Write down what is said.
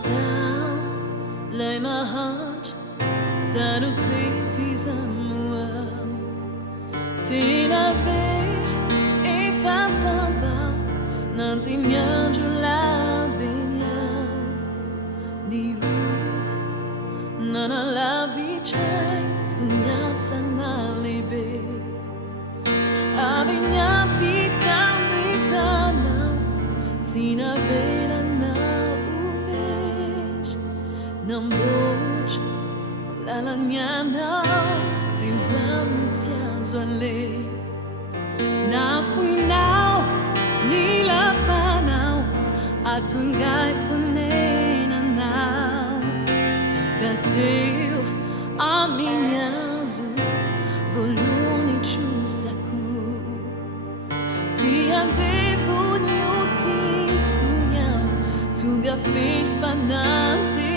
sao lại mà hát ra được khi tuy rằng mùa thì đã vết ý phát ra bao nàng thì nhớ cho là về nhau đi hút nàng là vì trái tu nhát ra na lê bê a vì nhát bị ta nào thì na về là na u vết nằm bốt là nhà nào thì hoa mi tia doan lê na phui nào ni la pa nào a tung gai phân nê na nào cả teu a minha azul voluni chu saku ti ande vunio ti tsunyao tu ga fit fanante